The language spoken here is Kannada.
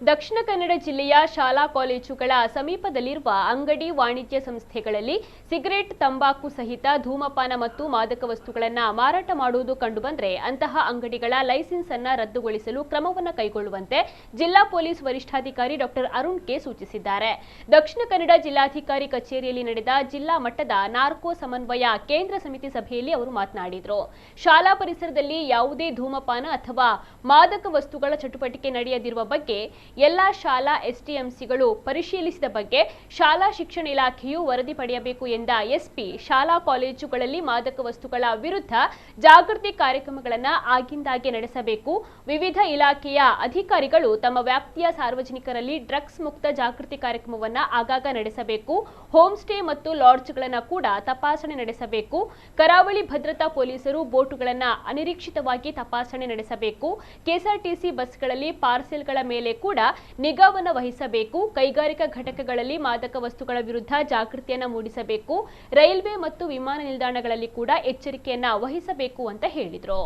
ದಕ್ಷಿಣ ಕನ್ನಡ ಜಿಲ್ಲೆಯ ಶಾಲಾ ಕಾಲೇಜುಗಳ ಸಮೀಪದಲ್ಲಿರುವ ಅಂಗಡಿ ವಾಣಿಜ್ಯ ಸಂಸ್ಥೆಗಳಲ್ಲಿ ಸಿಗರೆಟ್, ತಂಬಾಕು ಸಹಿತ ಧೂಮಪಾನ ಮತ್ತು ಮಾದಕ ವಸ್ತುಗಳನ್ನು ಮಾರಾಟ ಮಾಡುವುದು ಕಂಡುಬಂದರೆ ಅಂತಹ ಅಂಗಡಿಗಳ ಲೈಸೆನ್ಸ್ ಅನ್ನು ರದ್ದುಗೊಳಿಸಲು ಕ್ರಮವನ್ನು ಕೈಗೊಳ್ಳುವಂತೆ ಜಿಲ್ಲಾ ಪೊಲೀಸ್ ವರಿಷ್ಠಾಧಿಕಾರಿ ಡಾಕ್ಟರ್ ಅರುಣ್ ಕೆ ಸೂಚಿಸಿದ್ದಾರೆ. ದಕ್ಷಿಣ ಕನ್ನಡ ಜಿಲ್ಲಾಧಿಕಾರಿ ಕಚೇರಿಯಲ್ಲಿ ನಡೆದ ಜಿಲ್ಲಾ ಮಟ್ಟದ ನಾರ್ಕೋ ಸಮನ್ವಯ ಕೇಂದ್ರ ಸಮಿತಿ ಸಭೆಯಲ್ಲಿ ಅವರು ಮಾತನಾಡಿದರು. ಶಾಲಾ ಪರಿಸರದಲ್ಲಿ ಯಾವುದೇ ಧೂಮಪಾನ ಅಥವಾ ಮಾದಕ ವಸ್ತುಗಳ ಚಟುವಟಿಕೆ ನಡೆಯದಿರುವ ಬಗ್ಗೆ ಎಲ್ಲಾ ಶಾಲಾ ಎಸ್ಡಿಎಂಸಿಗಳು ಪರಿಶೀಲಿಸಿದ ಬಗ್ಗೆ ಶಾಲಾ ಶಿಕ್ಷಣ ಇಲಾಖೆಯು ವರದಿ ಪಡೆಯಬೇಕು ಎಂದ ಎಸ್ಪಿ, ಶಾಲಾ ಕಾಲೇಜುಗಳಲ್ಲಿ ಮಾದಕ ವಸ್ತುಗಳ ವಿರುದ್ಧ ಜಾಗೃತಿ ಕಾರ್ಯಕ್ರಮಗಳನ್ನು ಆಗಿಂದಾಗೆ ನಡೆಸಬೇಕು. ವಿವಿಧ ಇಲಾಖೆಯ ಅಧಿಕಾರಿಗಳು ತಮ್ಮ ವ್ಯಾಪ್ತಿಯ ಸಾರ್ವಜನಿಕರಲ್ಲಿ ಡ್ರಗ್ಸ್ ಮುಕ್ತ ಜಾಗೃತಿ ಕಾರ್ಯಕ್ರಮವನ್ನು ಆಗಾಗ ನಡೆಸಬೇಕು. ಹೋಮ್ ಸ್ಟೇ ಮತ್ತು ಲಾಡ್ಜ್ಗಳನ್ನು ಕೂಡ ತಪಾಸಣೆ ನಡೆಸಬೇಕು. ಕರಾವಳಿ ಭದ್ರತಾ ಪೊಲೀಸರು ಬೋಟುಗಳನ್ನು ಅನಿರೀಕ್ಷಿತವಾಗಿ ತಪಾಸಣೆ ನಡೆಸಬೇಕು. ಕೆಎಸ್ಆರ್ಟಿಸಿ ಬಸ್ಗಳಲ್ಲಿ ಪಾರ್ಸೆಲ್ಗಳ ಮೇಲೆ ಕೂಡ ನಿಗಾವನ್ನು ವಹಿಸಬೇಕು. ಕೈಗಾರಿಕಾ ಘಟಕಗಳಲ್ಲಿ ಮಾದಕ ವಸ್ತುಗಳ ವಿರುದ್ಧ ಜಾಗೃತಿಯನ್ನು ಮೂಡಿಸಬೇಕು. ರೈಲ್ವೆ ಮತ್ತು ವಿಮಾನ ನಿಲ್ದಾಣಗಳಲ್ಲಿ ಕೂಡ ಎಚ್ಚರಿಕೆಯನ್ನು ವಹಿಸಬೇಕು ಅಂತ ಹೇಳಿದರು.